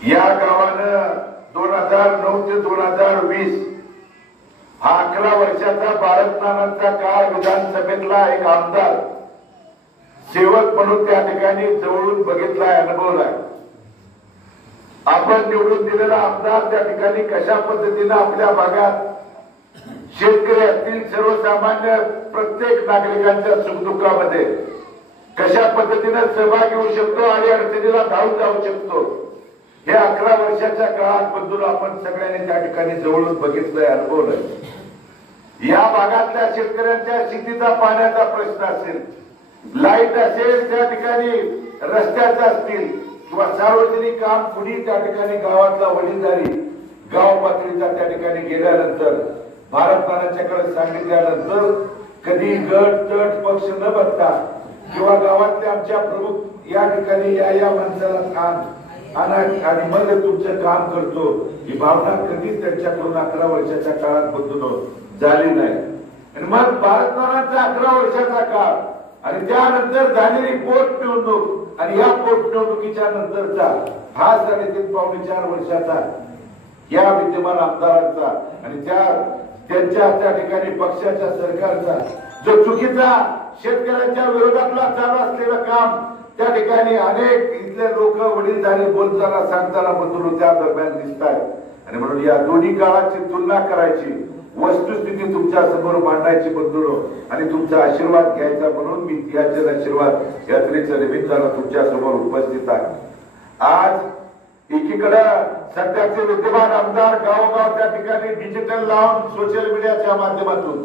या गावानं 2009 ते 2020 हा 11 वर्षाचा भारतनानांचा काळ विधानसभेतला एक आमदार सेवक म्हणून त्या ठिकाणी जवळून बघितलाय, अनुभवलाय। आपण निवडून दिलेला आमदार त्या ठिकाणी कशा पद्धतीने आपल्या भागात शेतकरी असतील, सर्वसामान्य प्रत्येक नागरिकांच्या सुखदुःखामध्ये कशा पद्धतीने सहभागी होऊ शकतो आणि अडचणीला धावून जाऊ शकतो, हे 11 वर्षाच्या काळात बद्दल आपण सगळ्यांनी त्या ठिकाणी जवळून बघितलंय, अनुभवलंय। या भागातल्या शेतकऱ्यांच्या शेतीचा पाण्याचा प्रश्न असेल, लाईट असेल, त्या ठिकाणी रस्त्याचे असतील किंवा सार्वजनिक काम कुणी त्या ठिकाणी गावातला वडीलधारी गाव पातळीचा त्या ठिकाणी गेल्यानंतर भारतनानांच्याकडे सांगितल्यानंतर कधी गट तट पक्ष न बघता किंवा गावातल्या आमच्या प्रमुख या ठिकाणी या माणसाला काम आणि मग तुमचं काम करतो, ही भावना कधीच त्यांच्याकडून 11 वर्षाच्या काळात बदलून झाली नाही। आणि मग भारतनानांचा 11 वर्षाचा काळ आणि त्यानंतर झालेली पोटनिवडणूक आणि या पोटनिवडणुकीच्या नंतरचा हा 3.5 पावणे 4 वर्षाचा या विद्यमान आमदारांचा आणि त्यांच्या त्या ठिकाणी पक्षाच्या सरकारचा जो चुकीचा शेतकऱ्यांच्या विरोधातला चालू असलेलं काम त्या ठिकाणी अनेक इथले लोक वडीलधारी बोलताना सांगताना बंधू त्या दरम्यान दिसत आहेत। आणि म्हणून या दोन्ही काळाची तुलना करायची, वस्तुस्थिती तुमच्या समोर मांडायची बंधू आणि तुमचा आशीर्वाद घ्यायचा म्हणून मी या आशीर्वाद यात्रेच्या निमित्तानं तुमच्या समोर उपस्थित आहे। आज एकीकडे सध्याचे विद्यमान आमदार गावोगाव त्या ठिकाणी डिजिटल लावून सोशल मीडियाच्या माध्यमातून,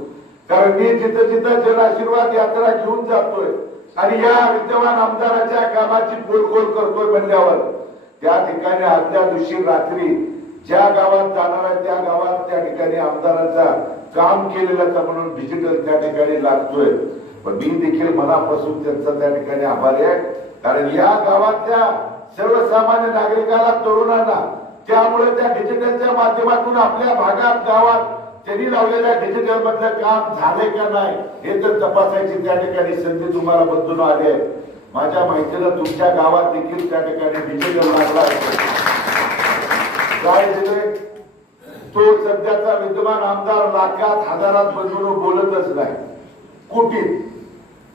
कारण मी जिथं जिथं जन आशीर्वाद यात्रा घेऊन जातोय आणि या विद्यमान आमदाराच्या कामाची पोलखोल करतोय म्हणल्यावर त्या ठिकाणी आदल्या दिवशी रात्री ज्या गावात जाणार आहे त्या गावात त्या ठिकाणी आमदाराचा काम केलेलं म्हणून डिजिटल त्या ठिकाणी लागतोय। पण मी देखील मनापासून त्यांचा त्या ठिकाणी आभारी आहे, कारण या गावातल्या सर्वसामान्य नागरिकाला, तरुणांना त्यामुळे त्या डिजिटलच्या माध्यमातून आपल्या भागात गावात त्यांनी लावलेल्या डिजिटल मधलं काम झाले का नाही हे तर तपासायची त्या ठिकाणी संधी तुम्हाला बदलून आली आहे। माझ्या माहितीनं तुमच्या गावात देखील त्या ठिकाणी डिजिटल लागला आहे। काय झाले, तो सध्याचा विद्यमान आमदार लाखात हजारात बदलून बोलतच नाही। कोटीत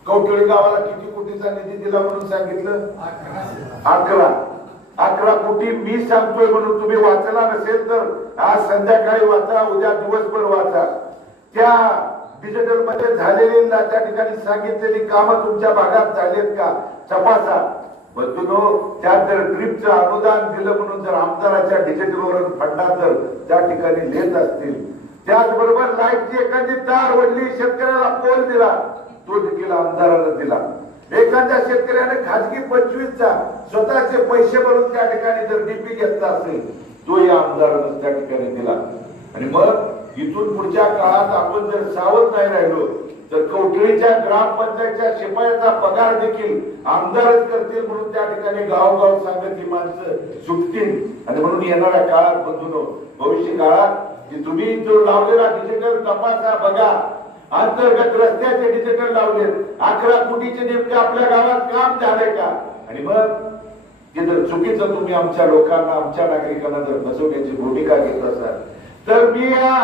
कवठळी गावाला किती कोटीचा निधी दिला म्हणून सांगितलं? 11 कोटी। मी सांगतोय म्हणून तुम्ही वाचला नसेल तर आज संध्याकाळी वाचा, उद्या दिवसभर वाचा। त्या डिजिटल मध्ये झालेली त्या ठिकाणी सांगितलेली कामं तुमच्या भागात झालीत का तपासा बंधूंनो। त्यात जर ड्रीपचं अनुदान दिलं म्हणून जर आमदाराच्या डिजिटलवरून फंडा तर त्या ठिकाणी लेत असतील, त्याचबरोबर लाईटची एखादी तार वडली शेतकऱ्याला पोल दिला तो देखील आमदाराला दिला। एखाद्या शेतकऱ्याने खाजगी 25चा स्वतःचे पैसे भरून त्या ठिकाणी जर डीपी घेतला असेल तो या आमदारानं त्या ठिकाणी दिला। आणि मग इथून पुढच्या काळात आपण जर सावध नाही राहिलो तर कवठळीच्या ग्रामपंचायतच्या शिपायाचा पगार देखील आमदारच करतील म्हणून त्या ठिकाणी गावोगाव सांगत ही माणसं सुटतील। आणि म्हणून येणाऱ्या काळात बंधूंनो, भविष्य काळात की तुम्ही जो लावलेला डिजिटल तपासा, बघा अंतर्गत रस्त्याचे डिजिटल लावले 11 कोटीचे नेमके आपल्या गावात काम झाले का? आणि मग हे जर चुकीचं तुम्ही आमच्या लोकांना, आमच्या नागरिकांना जर फसवण्याची भूमिका घेत असाल तर मी या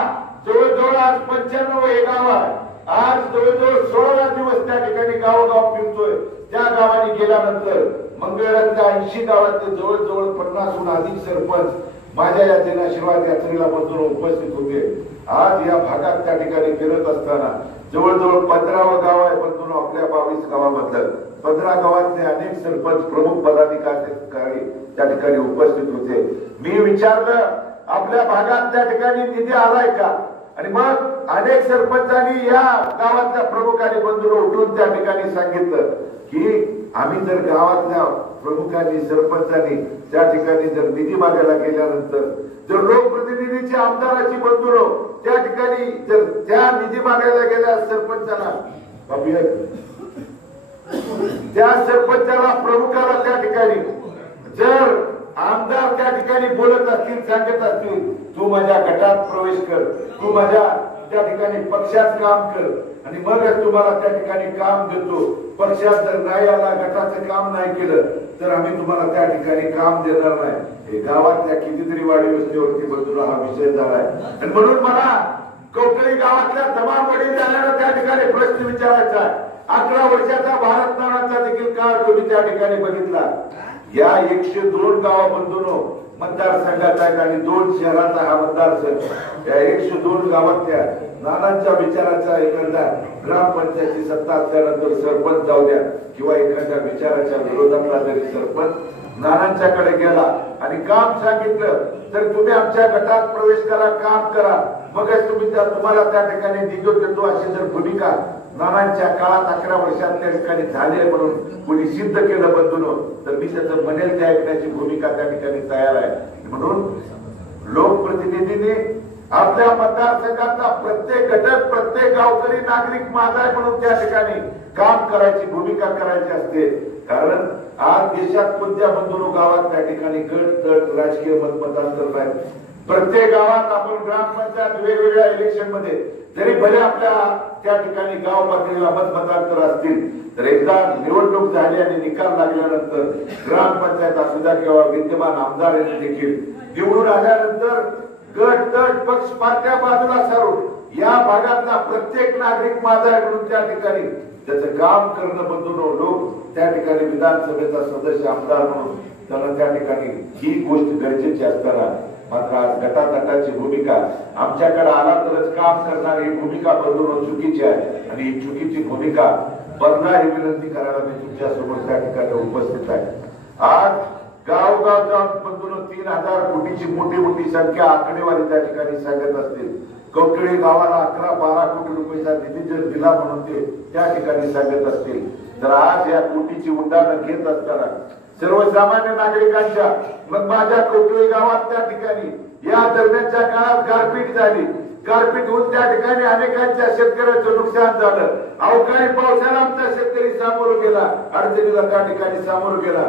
जवळजवळ आज 95 हे गाव आहे, आज जवळजवळ 16 दिवस त्या ठिकाणी गावोगाव फिरतोय। त्या गावाने गेल्यानंतर मंगळवारच्या 80 गावातले जवळजवळ 50हून अधिक सरपंच माझ्या या जनाशीर्वाद यात्रेला बंधून उपस्थित होते। आज या भागात त्या ठिकाणी फिरत असताना जवळजवळ 15वं गाव आहे बंधून आपल्या 22 गावामधलं 15 गावातले अनेक सरपंच, प्रमुख पदाधिकारी त्या ठिकाणी उपस्थित होते। मी विचारलं आपल्या भागात त्या ठिकाणी निधी आलाय का? आणि मग अनेक सरपंचांनी या गावातल्या प्रमुखांनी बंधूंना उठून त्या ठिकाणी सांगितलं की आम्ही जर गावातल्या प्रमुखांनी, सरपंचांनी त्या ठिकाणी जर निधी मागायला गेल्यानंतर जर लोकप्रतिनिधीची, आमदाराची बंधूंनो त्या ठिकाणी जर त्या निधी मागायला गेल्या सरपंचाला, त्या सरपंचाला, प्रमुखाला त्या ठिकाणी जर आमदार त्या ठिकाणी बोलत असतील, सांगत असतील तू माझ्या गटात प्रवेश कर, तू माझ्या त्या ठिकाणी पक्षात काम कर आणि मग तुम्हाला त्या ठिकाणी काम देतो, पक्षात जर नाही आला, गटाचं काम नाही केलं तर आम्ही तुम्हाला त्या ठिकाणी काम देणार नाही. हे गावातल्या कितीतरी वाडी वस्तीवरती बंधूला हा विषय झालाय. आणि म्हणून मला कवठळी गावातल्या तमाम वडीलधाऱ्यांना त्या ठिकाणी प्रश्न विचारायचा आहे. 11 वर्षाचा भारत नानाचा देखील काळ तुम्ही त्या ठिकाणी बघितला. या 102 गावा बंधूनो मतदारसंघात आहेत आणि 2 शहराचा हा मतदारसंघ. या 102 गावातल्या नानांच्या विचाराचा एखादा ग्रामपंचायती सत्ता असल्यानंतर सरपंच जाऊ द्या किंवा एखाद्या विचाराच्या विरोधातला जरी सरपंच नानांच्याकडे गेला आणि काम सांगितलं तर तुम्ही आमच्या गटात प्रवेश करा, काम करा, मगच तुम्हाला त्या ठिकाणी निधी देतो अशी जर भूमिका नानांच्या काळात 11 वर्षात त्या ठिकाणी झाले म्हणून कोणी सिद्ध केलं बंधून तर मी त्याचं म्हणेल ते ऐकण्याची भूमिका त्या ठिकाणी तयार आहे. म्हणून लोकप्रतिनिधींनी आपल्या मतदारसंघातला प्रत्येक घटक प्रत्येक गावकरी नागरिक माझा आहे म्हणून त्या ठिकाणी काम करायची भूमिका करायची असते. कारण आज देशात कोणत्या बंधून गावात त्या ठिकाणी गट तट राजकीय मतमतांतर नाही. प्रत्येक गावात आपण ग्रामपंचायत वेगवेगळ्या इलेक्शन मध्ये जरी भले आपल्या त्या ठिकाणी गाव पातळीला मतमतांतर असतील तर एकदा निवडणूक झाली आणि निकाल लागल्यानंतर ग्रामपंचायत असू द्या किंवा विद्यमान आमदार देखील निवडून आल्यानंतर गट तट पक्ष पार्ट्या बाजूला सारून या भागातला प्रत्येक नागरिक माझा आहे म्हणून त्या ठिकाणी त्याचं काम करणं बंधून लोक त्या ठिकाणी विधानसभेचा सदस्य आमदार म्हणून त्यांना त्या ठिकाणी ही गोष्ट गरजेची असताना मात्र आज गटातटाची भूमिका आमच्याकडे आला तरच काम करणार ही भूमिका बदलून चुकीची आहे आणि ही चुकीची भूमिका बदला ही विनंती करायला मी तुमच्या समोर त्या ठिकाणी उपस्थित आहे. आज गावगाव जाऊन बंधून 3000 कोटीची मोठी मोठी संख्या आकडेवारी त्या ठिकाणी सांगत असतील. कवठळी गावाला 11-12 कोटी रुपयाचा निधी जर दिला म्हणून ते त्या ठिकाणी सांगत असतील तर आज या कोटीची उड्डाणं घेत असताना सर्वसामान्य नागरिकांच्या मग माझ्या कवठळी गावात त्या ठिकाणी या दरम्यानच्या काळात गारपीट झाली. गारपीट होऊन त्या ठिकाणी अनेकांच्या शेतकऱ्याचं नुकसान झालं. अवकाळी पावसाला आमचा शेतकरी सामोरं गेला, अडचणीला त्या ठिकाणी सामोरं गेला.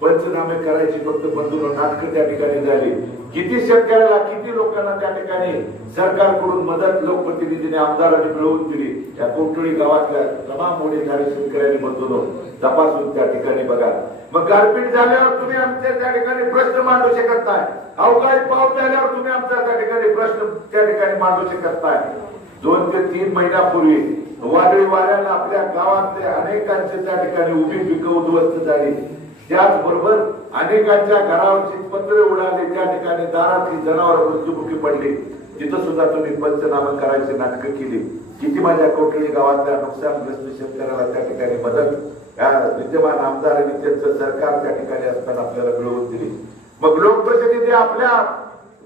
पंचनामे करायची फक्त बंधून नाटकं त्या ठिकाणी झाली. किती शेतकऱ्याला किती लोकांना त्या ठिकाणी सरकारकडून मदत लोकप्रतिनिधीने आमदारांनी मिळवून दिली. या कवठळी गावातल्या तमाम वडीलधारी शेतकऱ्यांनी बंधून तपासून त्या ठिकाणी बघा. मग गारपीट झाल्यावर तुम्ही आमच्या त्या ठिकाणी प्रश्न मांडू शकत नाही. अवकाळी पाऊस झाल्यावर तुम्ही आमच्या त्या ठिकाणी प्रश्न त्या ठिकाणी मांडू शकत नाही. 2 ते 3 महिन्यापूर्वी वादळी वाऱ्यानं आपल्या गावातले अनेकांचे त्या ठिकाणी उभी पिकं उद्ध्वस्त झाली. त्याचबरोबर अनेकांच्या घरावरची पत्रे उडाले, त्या ठिकाणी दारातली जनावर मृत्युमुखी पडली. तिथं सुद्धा तुम्ही पंचनामे करायची नाटकं केली. किती माझ्या कवठळी गावातल्या नुकसानग्रस्त शेतकऱ्याला त्या ठिकाणी मदत या विद्यमान आमदारांनी त्यांचं सरकार त्या ठिकाणी असताना आपल्याला मिळवून दिली. मग लोकप्रतिनिधी आपल्या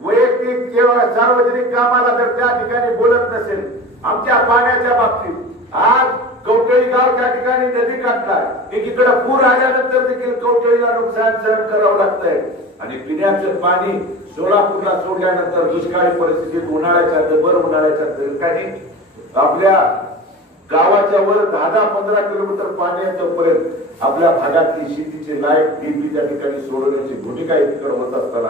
वैयक्तिक किंवा सार्वजनिक कामाला जर त्या ठिकाणी बोलत नसेल, आमच्या पाण्याच्या बाबतीत आज कवठळी गाव त्या ठिकाणी नदी काढलाय. एकीकडे पूर आल्यानंतर देखील कवठळीला नुकसान सहन करावं लागतंय आणि पिण्याचं पाणी सोलापूरला सोडल्यानंतर दुष्काळी परिस्थितीत उन्हाळ्याच्या भर उन्हाळ्याच्या ठिकाणी आपल्या गावाच्या वर 10-15 किलोमीटर पाणी येतोपर्यंत आपल्या भागातली शेतीची लाईट डीपी त्या ठिकाणी सोडवण्याची भूमिका एकीकडे होत असताना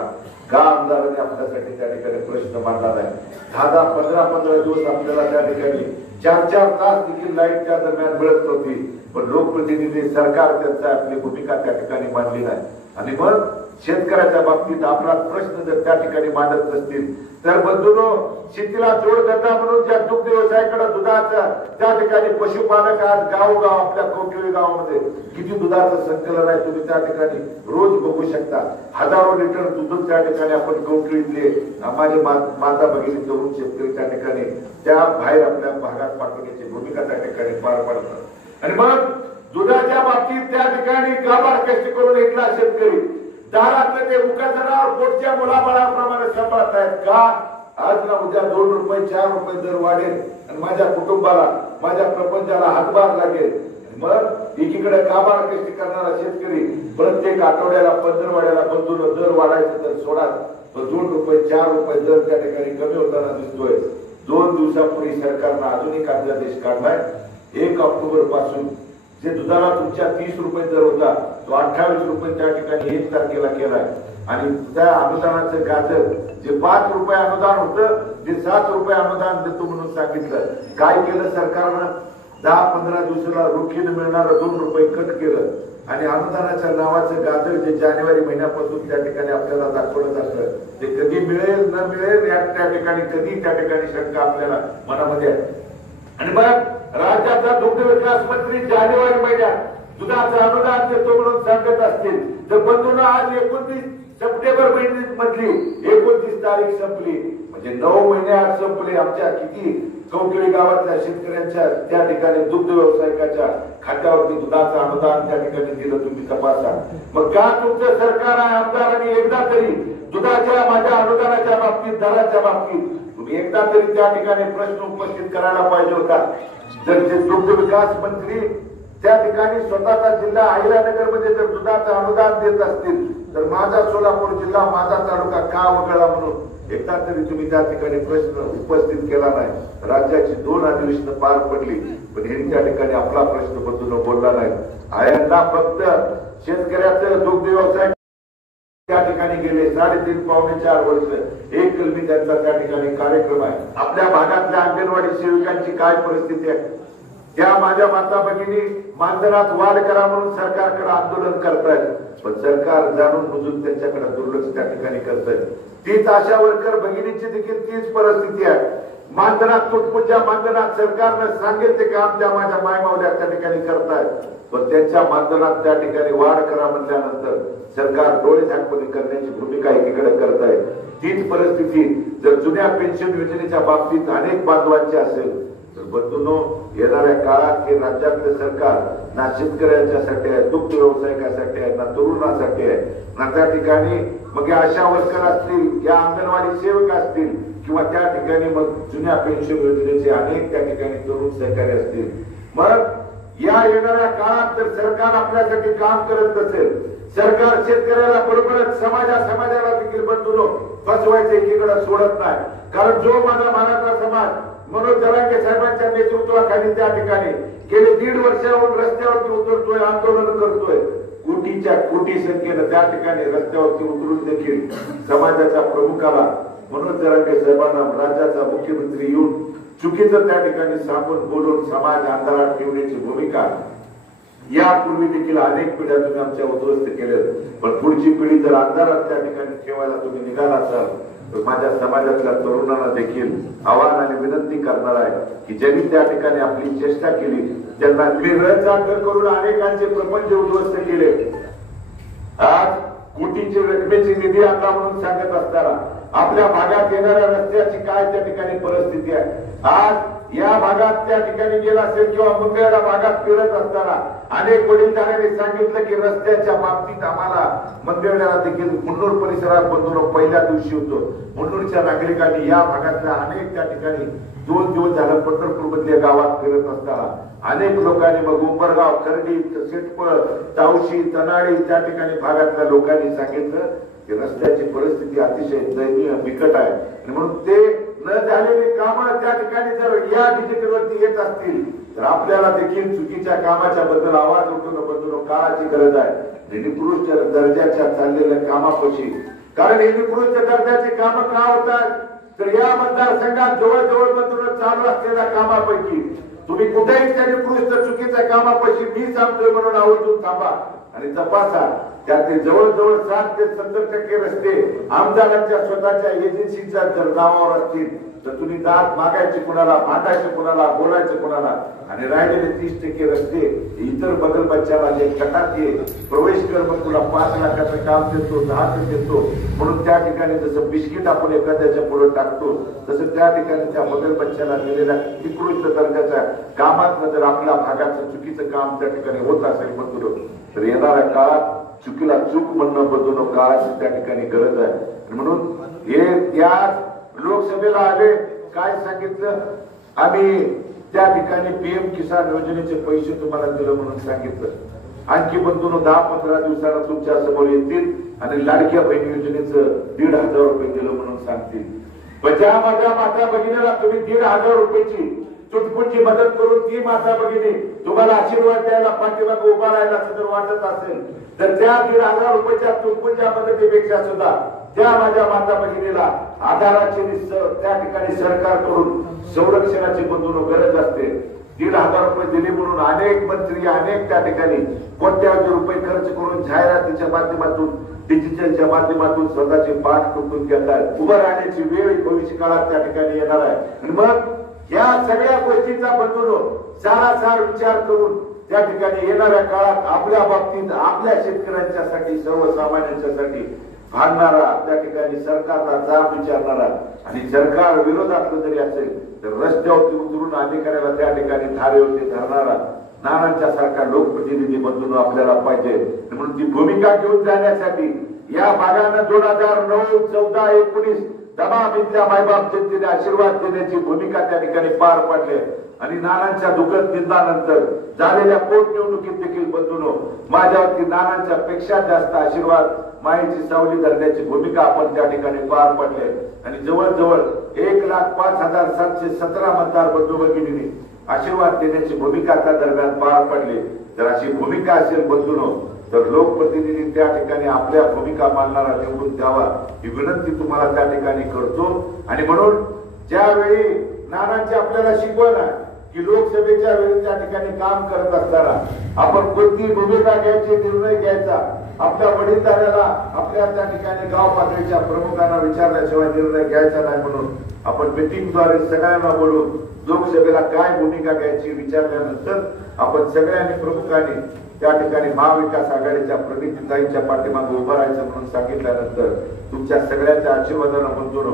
का आमदारांनी आपल्यासाठी त्या ठिकाणी प्रश्न मांडला नाही. 10-15 दिवस आपल्याला त्या ठिकाणी 4-4 तास देखील लाईट त्या दरम्यान मिळत नव्हती. पण लोकप्रतिनिधी सरकार त्यांचा आपली भूमिका त्या ठिकाणी मांडली नाही. आणि मग शेतकऱ्याच्या बाबतीत आपला प्रश्न जर त्या ठिकाणी मांडत नसतील तर बंधूंनो शेतीला जोडधंदा म्हणून ज्या दुग्ध व्यवसायाकडे दुधाचा त्या ठिकाणी पशुपालक आज गावोगाव आपल्या कवठळी गावामध्ये किती दुधाचं संकलन आहे तुम्ही त्या ठिकाणी रोज बघू शकता. हजारो लिटर दूध त्या ठिकाणी आपण कवठळीतले माझे माता भगिनी तरुण शेतकरी त्या ठिकाणी त्या बाहेर आपल्या भागात पाठवण्याची भूमिका त्या ठिकाणी पार पाडतात. आणि मग दुधाच्या बाबतीत त्या ठिकाणी काबाड कष्ट करून इथला शेतकरी दारातले ते मुखाजनावर पोटच्या मुलाबाळाप्रमाणे सांभाळत आहेत. का आज ना उद्या 2 रुपये 4 रुपये दर वाढेल आणि माझ्या कुटुंबाला माझ्या प्रपंचाला हातभार लागेल. मग एकीकडे काबाड कष्ट करणारा शेतकरी प्रत्येक आठवड्याला 15वाड्याला बंधून दर वाढायचं तर सोडा 2 रुपये 4 रुपये दर त्या ठिकाणी कमी होताना दिसतोय. 2 दिवसापूर्वी सरकारनं अजून एक अध्यादेश काढलाय. 1 ऑक्टोबर पासून जे दुधाला तुमच्या 30 रुपये दर होता तो 28 रुपये त्या ठिकाणी 1 तारखेला केलाय. आणि त्या अनुदानाचं गाजर जे 5 रुपये अनुदान होतं ते 7 रुपये अनुदान देतो म्हणून सांगितलं. काय केलं सरकारनं? 10-15 दिवसाला रोखीने मिळणारं 2 रुपये कट केलं आणि अनुदानाच्या नावाचं गाजर जे जानेवारी महिन्यापासून त्या ठिकाणी आपल्याला दाखवलं जातं ते कधी मिळेल न मिळेल या त्या ठिकाणी कधी त्या ठिकाणी शंका आपल्याला मनामध्ये आहे. आणि मग राज्याचा दुग्ध विकास मंत्री जानेवारी महिन्यात दुधाचं अनुदान देतो म्हणून सांगत असतील तर बंधूंनो आज 29 सप्टेंबर मधली 29 तारीख संपली म्हणजे 9 महिने आज संपले. आमच्या किती कवकेळी गावातल्या शेतकऱ्यांच्या त्या ठिकाणी दुग्ध व्यावसायिकाच्या खात्यावरती दुधाचं अनुदान त्या ठिकाणी दिलं तुम्ही तपासा. मग का तुमचं सरकार आहे आमदारांनी एकदा तरी दुधाच्या माझ्या अनुदानाच्या बाबतीत दराच्या बाबतीत तुम्ही एकदा तरी त्या ठिकाणी प्रश्न उपस्थित करायला पाहिजे होता. जर ते दुग्ध विकास मंत्री त्या ठिकाणी स्वतःचा जिल्हा अहिल्यानगर मध्ये जर दुधाचं अनुदान देत असतील तर माझा सोलापूर जिल्हा माझा तालुका का वगळला म्हणून एकदा तरी तुम्ही त्या ठिकाणी प्रश्न उपस्थित केला नाही. राज्याची 2 अधिवेशनं पार पडली पण हे त्या ठिकाणी आपला प्रश्न बदलून बोलला नाही. आयांना फक्त शेतकऱ्याचं दुग्ध व्यवसाय त्या ठिकाणी गेले 3.5-4 वर्ष एक कलमी त्यांचा त्या ठिकाणी कार्यक्रम आहे. आपल्या भागातल्या अंगणवाडी सेविकांची काय परिस्थिती आहे त्या माझ्या माता भगिनी मानधनात वाढ करा म्हणून सरकारकडे आंदोलन करतायत पण सरकार जाणून बुजून त्यांच्याकडे दुर्लक्ष त्या ठिकाणी करतायत. तीच आशा वर्कर भगिनीची देखील तीच परिस्थिती आहे. मानधनात तुटपुंज्या मानधनात सरकारनं सांगेल ते काम त्या माझ्या मायमावल्या त्या ठिकाणी करतायत पण त्यांच्या मानधनात त्या ठिकाणी वाढ करा म्हटल्यानंतर सरकार डोळे झाकपणे करण्याची भूमिका एकीकडे करत आहे. तीच परिस्थिती जर जुन्या पेन्शन योजनेच्या बाबतीत अनेक बांधवांची असेल तर बंधूंनो येणाऱ्या काळात हे राज्यातले सरकार ना शेतकऱ्यांच्यासाठी आहे दुग्ध व्यावसायिकासाठी आहे ना तरुणासाठी आहे ना त्या ठिकाणी मग या आशा वर्कर असतील या अंगणवाडी सेवक असतील किंवा त्या ठिकाणी मग जुन्या पेन्शन योजनेचे अनेक त्या ठिकाणी तरुण सहकारी असतील. मग या येणाऱ्या काळात जर सरकार आपल्यासाठी काम करत नसेल सरकार शेतकऱ्याला बरोबरच समाजाला देखील बंधूंनो फसवायचं एकीकडे सोडत नाही. कारण जो माझा मराठा समाज मनोज जरांगे साहेबांच्या नेतृत्वाखाली त्या ठिकाणी गेले 1.5 वर्षाहून रस्त्यावरती उतरतोय आंदोलन करतोय कोटी संख्येनं त्या ठिकाणी रस्त्यावरती उतरून देखील समाजाच्या प्रमुखाला मनोज जरांगे साहेबांना राज्याचा मुख्यमंत्री येऊन चुकीचं त्या ठिकाणी सांगून बोलून समाज अंधारात ठेवण्याची भूमिका यापूर्वी देखील अनेक पिढ्या तुम्ही आमच्या उद्ध्वस्त केल्या पण पुढची पिढी जर अंधारात त्या ठिकाणी ठेवायला तुम्ही निघाला असाल तर माझ्या समाजातल्या तरुणांना देखील आवाहन आणि विनंती करणार आहे की ज्यांनी त्या ठिकाणी आपली चेष्टा केली त्यांना रळचाळ करून अनेकांचे प्रपंच उद्ध्वस्त केले. आज कोटींची रकमेची निधी आणला म्हणून सांगत असताना आपल्या भागात येणाऱ्या रस्त्याची काय त्या ठिकाणी परिस्थिती आहे. आज या भागात त्या ठिकाणी गेला असेल किंवा मुंबईला भागात फिरत असताना अनेक वडीलधाऱ्यांनी सांगितलं की रस्त्याच्या बाबतीत आम्हाला मंगळवेढ्याला देखील मुन्नूर परिसरात बंधून पहिल्या दिवशी होतो. मुन्नूरच्या नागरिकांनी या भागातल्या अनेक त्या ठिकाणी 2 दिवस झालं पंढरपूर मधल्या गावात फिरत असताना अनेक लोकांनी मग उंबरगाव खर्डी शेटपळ तावशी तनाळी त्या ठिकाणी भागातल्या लोकांनी सांगितलं की रस्त्याची परिस्थिती अतिशय दयनीय बिकट आहे आणि म्हणून ते न झालेली कामं त्या ठिकाणी जर या डिजिटलवरती येत असतील तर आपल्याला देखील चुकीच्या कामाच्या बद्दल आवाज उठवणं काळाची गरज आहे. निकृष्ट दर्जाच्या चाललेल्या कामापाशी कारण हे निकृष्ट दर्जाची कामं का होतात तर या मतदारसंघात जवळजवळ बंधून चालू असलेल्या कामापैकी तुम्ही कुठेही त्या निकृष्ट चुकीच्या कामापाशी मी सांगतोय म्हणून आवर्जून थांबा आणि तपासा. त्यातले जवळजवळ 60 ते 70% रस्ते आमदारांच्या स्वतःच्या एजन्सीच्या जर नावावर असतील तर तुम्ही दात मागायचे कुणाला भांडायचे कुणाला बोलायचे कुणाला आणि राहिलेले 30% रस्ते इतर बदल बच्चाला जे गटात प्रवेश कर मग तुला 5 लाखाचं काम देतो 10 देतो म्हणून त्या ठिकाणी जसं बिस्किट आपण एखाद्याच्या पुढे टाकतो तसं त्या ठिकाणी त्या बदल बच्चाला दिलेल्या निकृष्ट दर्जाच्या कामात जर आपल्या भागाचं चुकीचं काम त्या ठिकाणी होत असेल म्हणून तर येणाऱ्या काळात चुकीला चूक म्हणणं बदलून काळाची त्या ठिकाणी गरज आहे. म्हणून हे या लोकसभेला आले काय सांगितलं आम्ही त्या ठिकाणी पीएम किसान योजनेचे पैसे तुम्हाला दिलं म्हणून सांगितलं. आणखी बंधून 10-15 दिवसांना तुमच्या समोर येतील आणि लाडक्या बहीण योजनेचं 1,500 रुपये दिलं म्हणून सांगतील. माझ्या माता भगिनीला तुम्ही 1,500 रुपयाची चुटपुंची मदत करून ती माता भगिनी तुम्हाला आशीर्वाद द्यायला पाठीमागे उभा राहायला जर वाटत असेल तर त्या 1,500 रुपयाच्या चुटपुंच्या मदतीपेक्षा सुद्धा त्या माझ्या माता भगिनीला आधाराची त्या ठिकाणी सरकारकडून संरक्षणाची बंधून गरज असते. 1,500 रुपये दिले म्हणून अनेक मंत्री अनेक त्या ठिकाणी कोट्यावधी रुपये खर्च करून जाहिरातीच्या माध्यमातून डिजिटलच्या माध्यमातून स्वतःचे पाठ टुकून घेतात. उभं राहण्याची वेळ भविष्य काळात त्या ठिकाणी येणार आहे. आणि मग या सगळ्या गोष्टीचा बंधूनो सारासार विचार करून त्या ठिकाणी येणाऱ्या काळात आपल्या बाबतीत आपल्या शेतकऱ्यांच्यासाठी सर्वसामान्यांच्यासाठी भांडणारा त्या ठिकाणी सरकारला जाब विचारणारा आणि सरकार विरोधातलं जरी असेल तर रस्त्यावरती उतरून अधिकाऱ्याला त्या ठिकाणी धारेवरती धरणारा नानांच्या सारखा लोकप्रतिनिधी बंधून आपल्याला पाहिजे. म्हणून ती भूमिका घेऊन जाण्यासाठी या भागानं 2009, 14, 19 तमाम इथल्या मायबाप जनतेने आशीर्वाद देण्याची भूमिका त्या ठिकाणी पार पाडली आणि नानांच्या दुःखद निधनानंतर झालेल्या पोटनिवडणुकीत देखील बंधूनो माझ्यावरती नानांच्या पेक्षा जास्त आशीर्वाद मायेची सावली धरण्याची भूमिका आपण त्या ठिकाणी पार पडले आणि जवळजवळ 1,05,717 मतदार बंधू भगिनींनी आशीर्वाद देण्याची भूमिका त्या दरम्यान पार पडली. जर अशी भूमिका असेल बंधूनो तर लोकप्रतिनिधी त्या ठिकाणी आपल्या भूमिका मांडणारा निवडून द्यावा ही विनंती तुम्हाला त्या ठिकाणी करतो. आणि म्हणून ज्यावेळी नानांची आपल्याला शिकवण आहे की लोकसभेच्या वेळी त्या ठिकाणी काम करत असताना आपण कोणती भूमिका घ्यायची, निर्णय घ्यायचा, आपल्या वडीलधाऱ्याला आपल्या त्या ठिकाणी गाव पातळीच्या प्रमुखांना विचारल्याशिवाय निर्णय घ्यायचा नाही. म्हणून आपण मीटिंगद्वारे सगळ्यांना बोलून लोकसभेला काय भूमिका घ्यायची विचारल्यानंतर आपण सगळ्यांनी प्रमुखांनी त्या ठिकाणी महाविकास आघाडीच्या प्रणितीताईंच्या पाठीमागे उभं राहायचं म्हणून सांगितल्यानंतर तुमच्या सगळ्यांच्या आशीर्वादानं मंजूर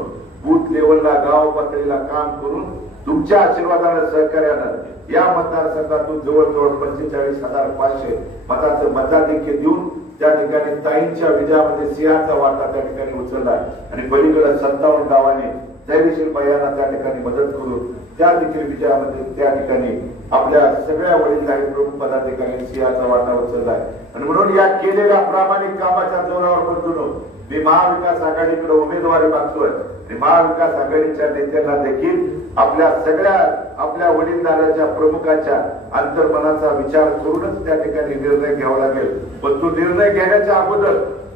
बूथ लेवलला गाव पातळीला काम करून तुमच्या आशीर्वादानं सहकार्यानं या मतदारसंघातून जवळजवळ 45,500 मताचं मताधिक्य देऊन त्या ठिकाणी ताईंच्या विजयामध्ये सिंहाचा वाटा त्या ठिकाणी उचलला आणि पलीकडे 57 गावाने धैर्यशील बायांना त्या ठिकाणी मदत करून त्या देखील विजयामध्ये त्या ठिकाणी आपल्या सगळ्या वडीलधारी प्रमुख पदाधिकाऱ्यांनी सिंहाचा वाटा उचललाय. आणि म्हणून या केलेल्या प्रामाणिक कामाच्या जोरावर बंधून मी महाविकास आघाडीकडे उमेदवारी मागतोय आणि महाविकास आघाडीच्या नेत्यांना देखील आपल्या वडीलधाऱ्याच्या प्रमुखाच्या अंतर्मनाचा विचार करूनच त्या ठिकाणी निर्णय घ्यावा लागेल. पण तो निर्णय घेण्याच्या अगोदर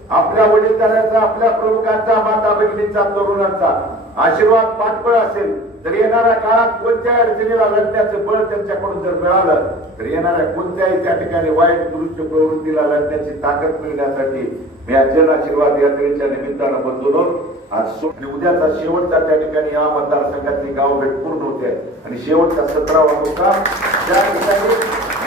आपल्या वडीलधाऱ्याचा, आपल्या प्रमुखांचा, माता भगिनींचा, तरुणांचा आशीर्वाद पाठबळ असेल तर येणाऱ्या काळात कोणत्याही अडचणीला लढण्याचं बळ त्यांच्याकडून जर मिळालं तर येणाऱ्या कोणत्याही त्या ठिकाणी वाईट दुरुस्त प्रवृत्तीला लढण्याची ताकद मिळण्यासाठी मी आज जन आशीर्वाद यात्रेच्या निमित्तानं बंधून आज आणि उद्याचा शेवटचा त्या ठिकाणी या मतदारसंघातली गाव भेट पूर्ण होते आणि शेवटचा 17वा मुक्काम त्या ठिकाणी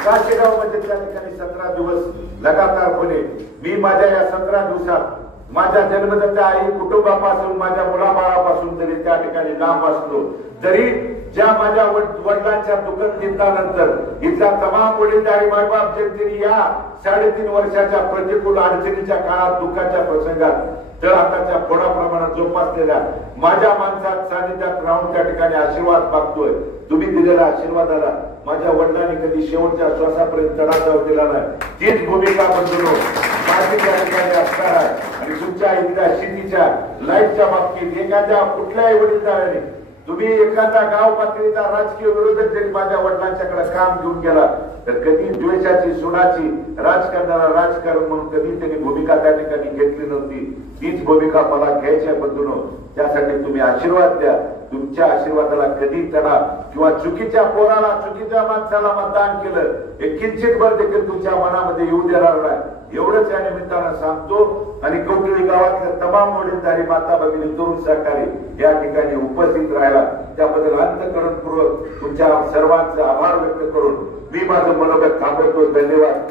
काशीगाव मध्ये त्या ठिकाणी 17 दिवस लगातारपणे मी माझ्या या 17 दिवसात माझ्या जन्मदात्या आई कुटुंबापासून माझ्या मुलाबाळापासून जरी त्या ठिकाणी लांब असलो तरी ज्या माझ्या वडिलांच्या दुःखद निधनानंतर इथला तमाम वडीलधारी मायबाप जनतेने या 3.5 वर्षाच्या प्रतिकूल अडचणीच्या काळात दुःखाच्या प्रसंगात तळहाताच्या फोडाप्रमाणे जोपासलेल्या माझ्या माणसात सानिध्यात राहून त्या ठिकाणी आशीर्वाद मागतोय. तुम्ही दिलेल्या आशीर्वादाला माझ्या वडिलांनी कधी शेवटच्या श्वासापर्यंत तडाखा दिला नाही. तीच भूमिका बंधून माझी त्या ठिकाणी असणार आहे. आणि तुमच्या इथल्या शेतीच्या लाईटच्या बाबतीत एखाद्या कुठल्याही वडीलधाऱ्याने तुम्ही एखादा गाव पातळीचा राजकीय विरोधक जरी माझ्या वडिलांच्याकडे काम घेऊन गेला तर कधी द्वेषाची, सुनाची, राजकारणाला राजकारण म्हणून कधी त्यांनी भूमिका त्या ठिकाणी घेतली नव्हती. तीच भूमिका मला घ्यायची आहे बंधूंनो. त्यासाठी तुम्ही आशीर्वाद द्या. तुमच्या आशीर्वादाला कधी तडा किंवा चुकीच्या पोराला, चुकीच्या माणसाला मतदान केलं हे किंचित भर देखील तुमच्या मनामध्ये येऊ देणार नाही. एवढंच या निमित्तानं सांगतो. आणि कौटळी गावातल्या तमाम वडीलधारी माता भगिनी, तरुण सहकारी या ठिकाणी उपस्थित राहिला त्याबद्दल अंतःकरणपूर्वक तुमच्या सर्वांचे आभार व्यक्त करून मी माझं मनोगत थांबवतो. धन्यवाद.